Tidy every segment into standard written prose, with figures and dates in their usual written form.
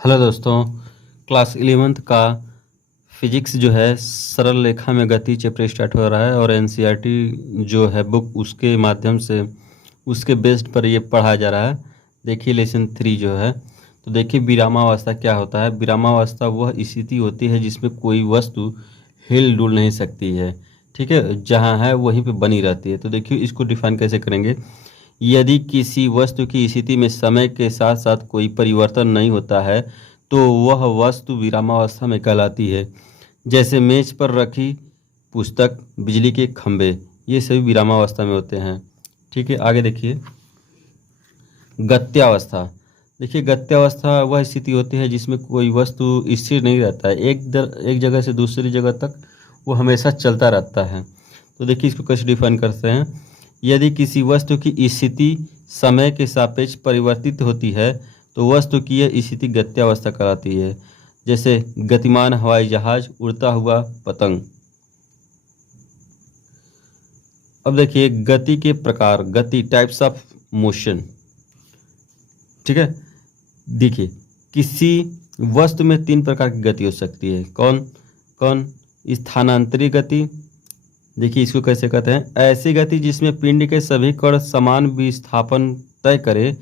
Hello दोस्तों, class 11th का physics जो है सरल रेखा में गति चैप्टर स्टार्ट हो रहा है और एनसीईआरटी जो है बुक उसके माध्यम से उसके बेस्ड पर ये पढ़ाया जा रहा है। देखिए लेसन 3 जो है, तो देखिए विरामावस्था क्या होता है। विरामावस्था वह स्थिति होती है जिसमें कोई वस्तु हिल डुल नहीं सकती है, ठीक है, जहाँ है वहीं पे बनी रहती है। तो देखिए इसको डिफाइन कैसे करेंगे। यदि किसी वस्तु की स्थिति में समय के साथ साथ कोई परिवर्तन नहीं होता है तो वह वस्तु विरामावस्था में कहलाती है। जैसे मेज पर रखी पुस्तक, बिजली के खंभे, ये सभी विरामावस्था में होते हैं। ठीक है, आगे देखिए गत्यावस्था। देखिए गत्यावस्था वह स्थिति होती है जिसमें कोई वस्तु स्थिर नहीं रहता है, एक जगह से दूसरी जगह तक वो हमेशा चलता रहता है। तो देखिए इसको कैसे डिफाइन करते हैं। यदि किसी वस्तु की स्थिति समय के सापेक्ष परिवर्तित होती है तो वस्तु की यह स्थिति गत्यावस्था कहलाती है। जैसे गतिमान हवाई जहाज, उड़ता हुआ पतंग। अब देखिए गति के प्रकार, गति टाइप्स ऑफ मोशन। ठीक है, देखिए किसी वस्तु में 3 प्रकार की गति हो सकती है। कौन कौन? स्थानांतरी गति। देखिए इसको कैसे कहते हैं। ऐसी गति जिसमें पिंड के सभी कण समान विस्थापन तय करे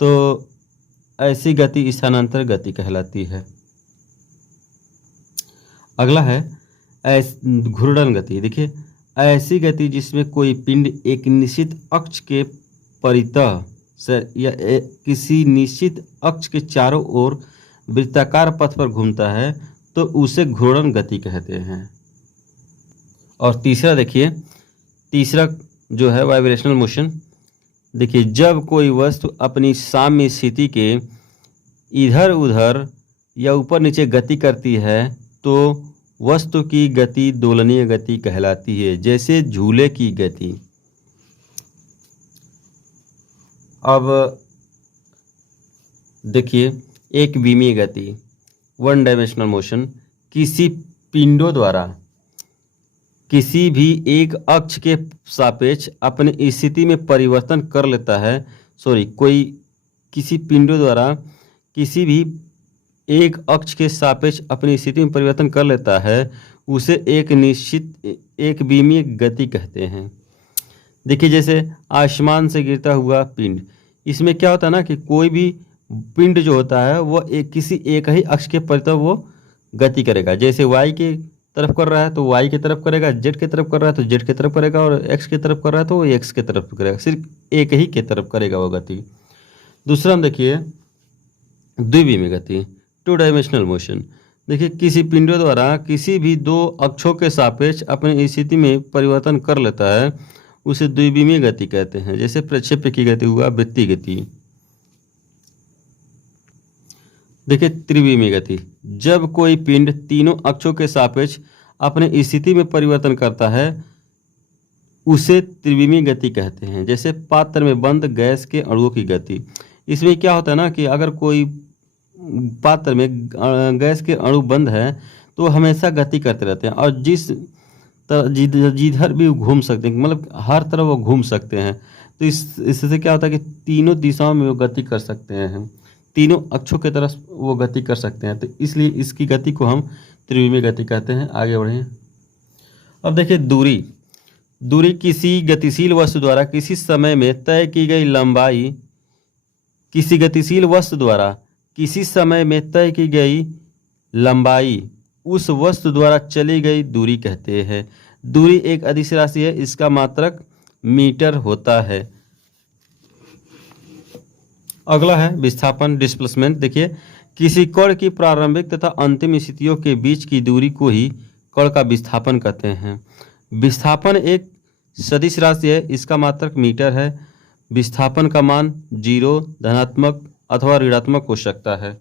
तो ऐसी गति स्थानांतर गति कहलाती है। अगला है घूर्णन गति। देखिए ऐसी गति जिसमें कोई पिंड एक निश्चित अक्ष के परितः या किसी निश्चित अक्ष के चारों ओर वृत्ताकार पथ पर घूमता है तो उसे घूर्णन गति कहते हैं। और तीसरा देखिए, तीसरा जो है वाइब्रेशनल मोशन। देखिए जब कोई वस्तु अपनी साम्य स्थिति के इधर उधर या ऊपर नीचे गति करती है तो वस्तु की गति दोलनीय गति कहलाती है, जैसे झूले की गति। अब देखिए एक विमीय गति, 1 डायमेंशनल मोशन, किसी पिंडों द्वारा किसी भी एक अक्ष के सापेक्ष अपनी स्थिति में परिवर्तन कर लेता है। कोई किसी पिंडों द्वारा किसी भी एक अक्ष के सापेक्ष अपनी स्थिति में परिवर्तन कर लेता है उसे एक निश्चित एक विमीय गति कहते हैं। देखिए जैसे आसमान से गिरता हुआ पिंड, इसमें क्या होता है ना कि कोई भी पिंड जो होता है वो किसी एक ही अक्ष के परितः वो गति करेगा। जैसे वाई के तरफ कर रहा है तो वाई की तरफ करेगा, जेड की तरफ कर रहा है तो जेड की तरफ करेगा, और एक्स की तरफ कर रहा है तो वो एक्स की तरफ करेगा, सिर्फ एक ही की तरफ करेगा वो गति। दूसरा हम देखिए द्विविमीय गति, 2 डायमेंशनल मोशन। देखिए किसी पिंडों द्वारा किसी भी 2 अक्षों के सापेक्ष अपनी स्थिति में परिवर्तन कर लेता है उसे द्विविमीय गति कहते हैं। जैसे प्रक्षेप्य की गति हुआ वृत्तीय गति। देखिए त्रिविमीय गति, जब कोई पिंड तीनों अक्षों के सापेक्ष अपने स्थिति में परिवर्तन करता है उसे त्रिविमीय गति कहते हैं। जैसे पात्र में बंद गैस के अणुओं की गति। इसमें क्या होता है ना कि अगर कोई पात्र में गैस के अणु बंद है तो हमेशा गति करते रहते हैं और जिधर भी घूम सकते हैं, मतलब हर तरफ वो घूम सकते हैं। तो इससे क्या होता है कि तीनों दिशाओं में वो गति कर सकते हैं, तीनों अक्षों की तरफ वो गति कर सकते हैं। तो इसलिए इसकी गति को हम त्रिविमीय गति कहते हैं। आगे बढ़ें। अब देखिए दूरी किसी गतिशील वस्तु द्वारा किसी समय में तय की गई लंबाई, किसी गतिशील वस्तु द्वारा किसी समय में तय की गई लंबाई उस वस्तु द्वारा चली गई दूरी कहते हैं। दूरी एक अदिश राशि है, इसका मात्रक मीटर होता है। अगला है विस्थापन, डिस्प्लेसमेंट। देखिए किसी कण की प्रारंभिक तथा अंतिम स्थितियों के बीच की दूरी को ही कण का विस्थापन कहते हैं। विस्थापन एक सदिश राशि है, इसका मात्रक मीटर है। विस्थापन का मान 0, धनात्मक अथवा ऋणात्मक हो सकता है।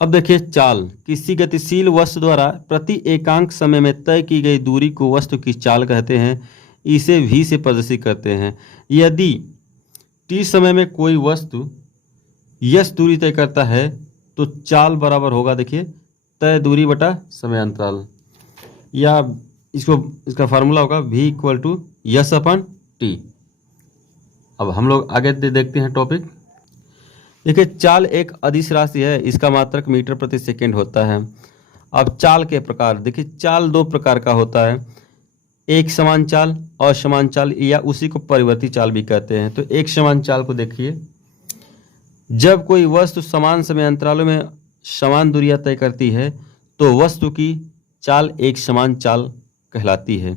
अब देखिए चाल, किसी गतिशील वस्तु द्वारा प्रति एकांक समय में तय की गई दूरी को वस्तु की चाल कहते हैं। इसे v से प्रदर्शित करते हैं। यदि t समय में कोई वस्तु यस दूरी तय करता है तो चाल बराबर होगा, देखिए, तय दूरी बटा समय अंतराल, या इसका फार्मूला होगा v = यस/t। अब हम लोग आगे देखते हैं टॉपिक। देखिए चाल एक अदिश राशि है, इसका मात्रक मीटर प्रति सेकंड होता है। अब चाल के प्रकार देखिए, चाल दो प्रकार का होता है, एक समान चाल, असमान चाल, या उसी को परिवर्ती चाल भी कहते हैं। तो एक समान चाल को देखिए, जब कोई वस्तु समान समय अंतरालों में समान दूरियां तय करती है तो वस्तु की चाल एक समान चाल कहलाती है।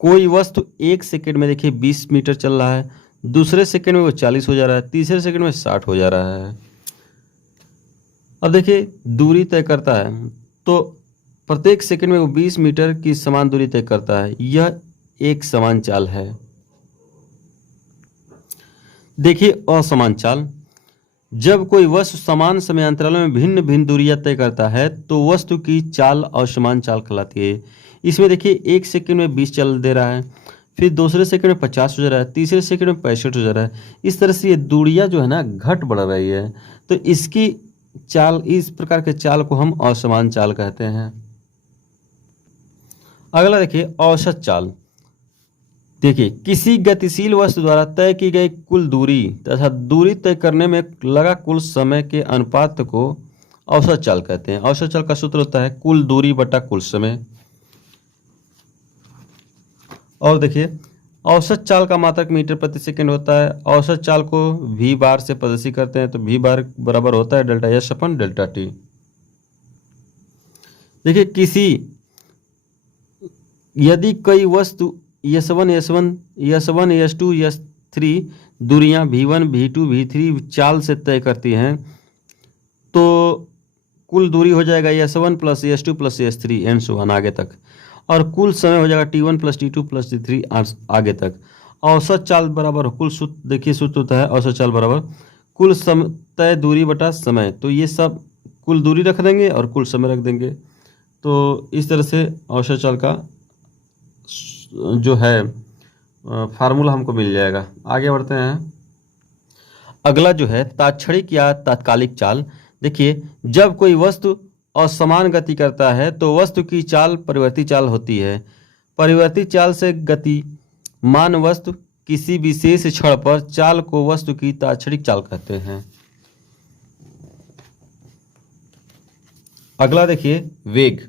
कोई वस्तु एक सेकंड में देखिए 20 मीटर चल रहा है, दूसरे सेकंड में वो 40 हो जा रहा है, तीसरे सेकंड में 60 हो जा रहा है। अब देखिए दूरी तय करता है, तो प्रत्येक सेकंड में वो 20 मीटर की समान दूरी तय करता है, यह एक समान चाल है। देखिए असमान चाल, जब कोई वस्तु समान समय अंतरालों में भिन्न भिन्न दूरियां तय करता है तो वस्तु की चाल असमान चाल कहलाती है। इसमें देखिए एक सेकंड में 20 चल दे रहा है, फिर दूसरे सेकंड में 50 हो जा रहा है, तीसरे सेकंड में 65 हो जा रहा है। इस तरह से ये दूरियां जो है ना घट बढ़ रही है, तो इसकी चाल, इस प्रकार के चाल को हम असमान चाल कहते हैं। अगला देखिए औसत चाल। देखिए किसी गतिशील वस्तु द्वारा तय की गई कुल दूरी तथा दूरी तय करने में लगा कुल समय के अनुपात को औसत चाल कहते हैं। औसत चाल का सूत्र होता है कुल दूरी बटा कुल समय। और देखिए औसत चाल का मात्रक मीटर प्रति सेकंड होता है। औसत चाल को v बार से प्रदर्शित करते हैं, तो v बार बराबर होता है डेल्टा एस अपन डेल्टा टी। देखिए यदि कई वस्तु S1 S1 S1 S2 S3 दूरियां V1 V2 V3 चाल से तय करती हैं, तो कुल दूरी हो जाएगा S1 plus S2 plus S3 and so on आगे तक, और कुल समय हो जाएगा T1 plus T2 plus T3 आगे तक। औसत चाल बराबर कुल सूत्र, देखिए सूत्र होता है औसत चाल बराबर कुल तय दूरी बटा समय। तो ये सब कुल दूरी रख देंगे और कुल समय रख देंगे, तो इस तरह से औसत चाल का जो है फार्मूला हमको मिल जाएगा। आगे बढ़ते हैं। अगला जो है तात्क्षणिक या तात्कालिक चाल। देखिए जब कोई वस्तु असमान गति करता है तो वस्तु की चाल परिवर्ती चाल होती है। परिवर्ती चाल से गतिमान वस्तु किसी विशेष क्षण पर चाल को वस्तु की तात्क्षणिक चाल कहते हैं। अगला देखिए वेग।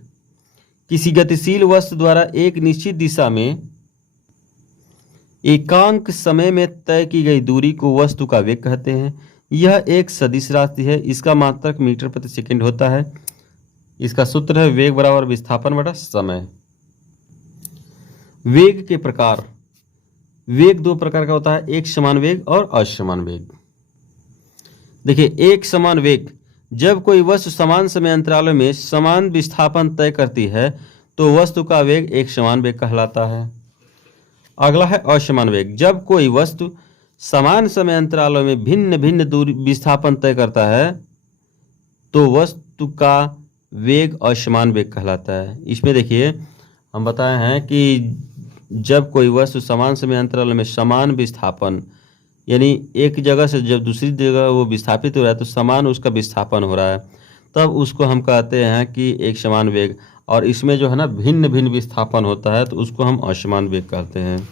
किसी गतिशील वस्तु द्वारा एक निश्चित दिशा में एकांक समय में तय की गई दूरी को वस्तु का वेग कहते हैं। यह एक सदिश राशि है, इसका मात्रक मीटर प्रति सेकंड होता है। इसका सूत्र है वेग बराबर विस्थापन बटा समय। वेग के प्रकार। वेग दो प्रकार का होता है, एक समान वेग और असमान वेग। देखिए एक समान वेग, जब कोई वस्तु समान समय अंतरालों में समान विस्थापन तय करती है तो वस्तु का वेग एक समान वेग कहलाता है। अगला है असमान वेग। जब कोई वस्तु समान समय अंतरालों में भिन्न भिन्न दूरी विस्थापन तय करता है तो वस्तु का वेग असमान वेग कहलाता है। इसमें देखिए हम बताए हैं कि जब कोई वस्तु समान समय अंतरालों में समान विस्थापन, यानी एक जगह से जब दूसरी जगह वो विस्थापित हो रहा है तो समान उसका विस्थापन हो रहा है, तब उसको हम कहते हैं कि एक समान वेग। और इसमें जो है ना भिन्न भिन्न विस्थापन होता है तो उसको हम असमान वेग कहते हैं।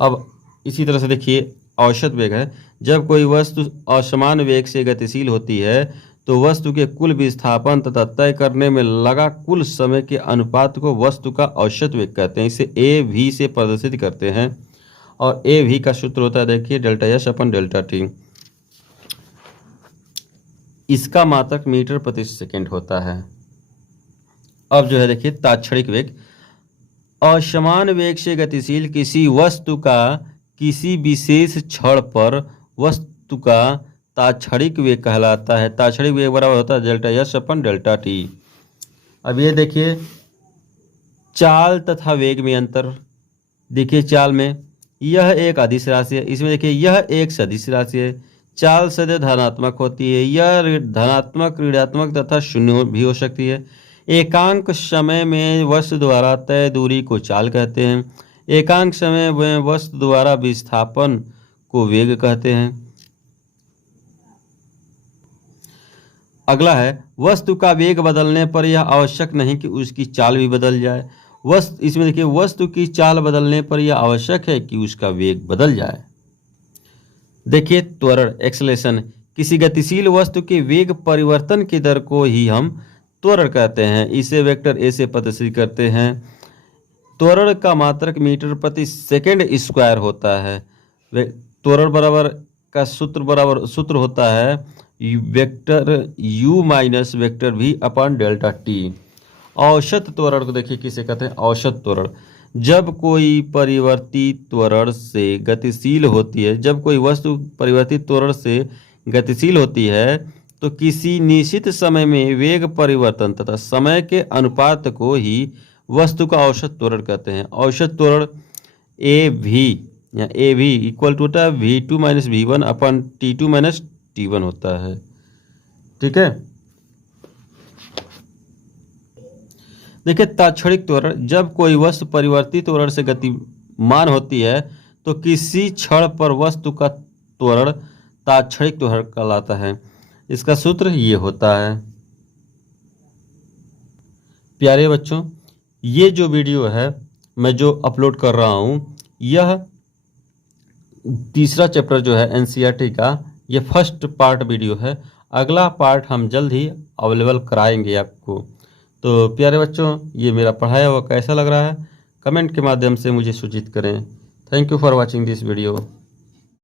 अब इसी तरह से देखिए औसत वेग है। जब कोई वस्तु असमान वेग से गतिशील होती है तो वस्तु के कुल विस्थापन तथा तय करने में लगा कुल समय के अनुपात को वस्तु का औसत वेग कहते हैं। इसे AV से प्रदर्शित करते हैं, और AV का सूत्र होता है देखिए डेल्टा एस अपन डेल्टा टी। इसका मात्रक मीटर प्रति सेकंड होता है। अब जो है देखिए तात्क्षणिक वेग। असमान वेग से गतिशील किसी वस्तु का किसी विशेष क्षण पर वस्तु का तात्क्षणिक वेग कहलाता है। तात्क्षणिक वेग बराबर होता है डेल्टा एस अपन डेल्टा टी। अब ये देखिए चाल तथा वेग में अंतर। देखिए चाल में यह एक अदिश राशि है, इसमें देखिए यह एक सदिश राशि है। चाल सदैव धनात्मक होती है, यह धनात्मक, ऋणात्मक तथा शून्य भी हो सकती है। एकांक समय में वस्तु द्वारा तय दूरी को चाल कहते हैं। एकांक समय में वस्तु द्वारा विस्थापन को वेग कहते हैं। अगला है वस्तु का वेग बदलने पर यह आवश्यक नहीं कि उसकी चाल भी बदल जाए। इसमें देखिए वस्तु की चाल बदलने पर यह आवश्यक है कि उसका वेग बदल जाए। देखिए त्वरण एक्सेलरेशन। किसी गतिशील वस्तु के वेग परिवर्तन की दर को ही हम त्वरण कहते हैं। इसे वेक्टर ए से प्रदर्शित करते हैं। त्वरण का मात्रक मीटर प्रति सेकंड स्क्वायर होता है। त्वरण बराबर का सूत्र होता है vector u minus vector v upon delta T. औसत त्वरण को देखिए किसे कहते हैं, औसत त्वरण। जब कोई परिवर्तित त्वरण से गतिशील होती है, जब कोई वस्तु परिवर्तित त्वरण से गतिशील होती है तो किसी निश्चित समय में वेग परिवर्तन तथा समय के अनुपात को ही वस्तु का औसत त्वरण कहते हैं। औसत त्वरण ए भी या ए भी इक्वल टू होता है v2 माइनस v1 अपन t2 माइनस t1 होता है। ठीक है, देखिए तात्क्षणिक त्वरण। जब कोई वस्तु परिवर्तित त्वरण से गतिमान होती है तो किसी क्षण पर वस्तु का त्वरण तात्क्षणिक त्वरण कहलाता है। इसका सूत्र ये होता है। प्यारे बच्चों, ये जो वीडियो है मैं जो अपलोड कर रहा हूँ, यह तीसरा चैप्टर जो है एनसीईआरटी का, ये फर्स्ट पार्ट वीडियो है। अगला पार्ट हम जल्द ही अवेलेबल कराएंगे आपको। तो प्यारे बच्चों, ये मेरा पढ़ाया हुआ कैसा लग रहा है कमेंट के माध्यम से मुझे सूचित करें। Thank you for watching this video.